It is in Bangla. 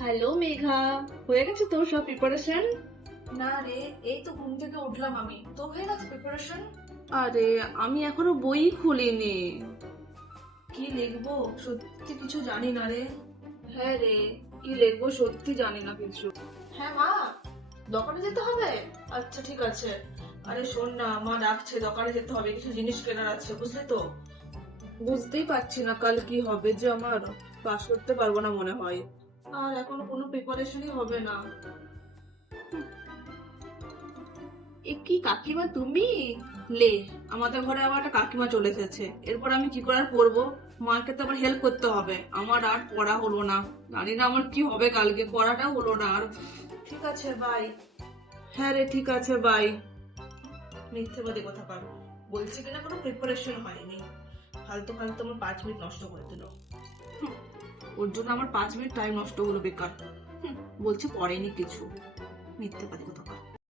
হ্যালো মেঘা, হয়ে গেছে তোর সব প্রিপারেশন? না রে, এই তো ঘুম থেকে উঠলাম আমি। তো হয়ে গেছে প্রিপারেশন? আরে আমি এখনো বই খুলিনি। কি লিখবো সত্যি কিছু জানি না রে। হ্যাঁ রে, কি লিখবো সত্যি জানি না কিছু। হ্যাঁ মা, দোকানে যেতে হবে? আচ্ছা ঠিক আছে। আরে শোন না, মা ডাকছে, দোকানে যেতে হবে, কিছু জিনিস কেনার আছে, বুঝলি তো। বুঝতেই পারছি না কাল কি হবে, যে আমার পাস করতে পারবো না মনে হয়। আর এখনো কোনো প্রিপারেশনই হবে না। এ কি কাকিমা তুমি? লে, আমাদের ঘরে আবার একটা কাকিমা চলে এসেছে, এরপর আমি কি করে আর পড়বো? মাকে তো আবার হেল্প করতে হবে, আমার আর পড়া হলো না। জানি না আমার কি হবে, কালকে পড়াটাও হলো না আর। ঠিক আছে, বাই। হ্যাঁ রে, ঠিক আছে, বাই। মিথ্যেবাদী কথা পার, বলছি কিনা কোনো প্রিপারেশন হয়নি। ফালতু ফালতু আমার 5 মিনিট নষ্ট করে দিল। ওর জন্য আমার 5 মিনিট টাইম নষ্ট হলো বেকার। বলছে পড়েনি কিছু, মিথ্যে কথা।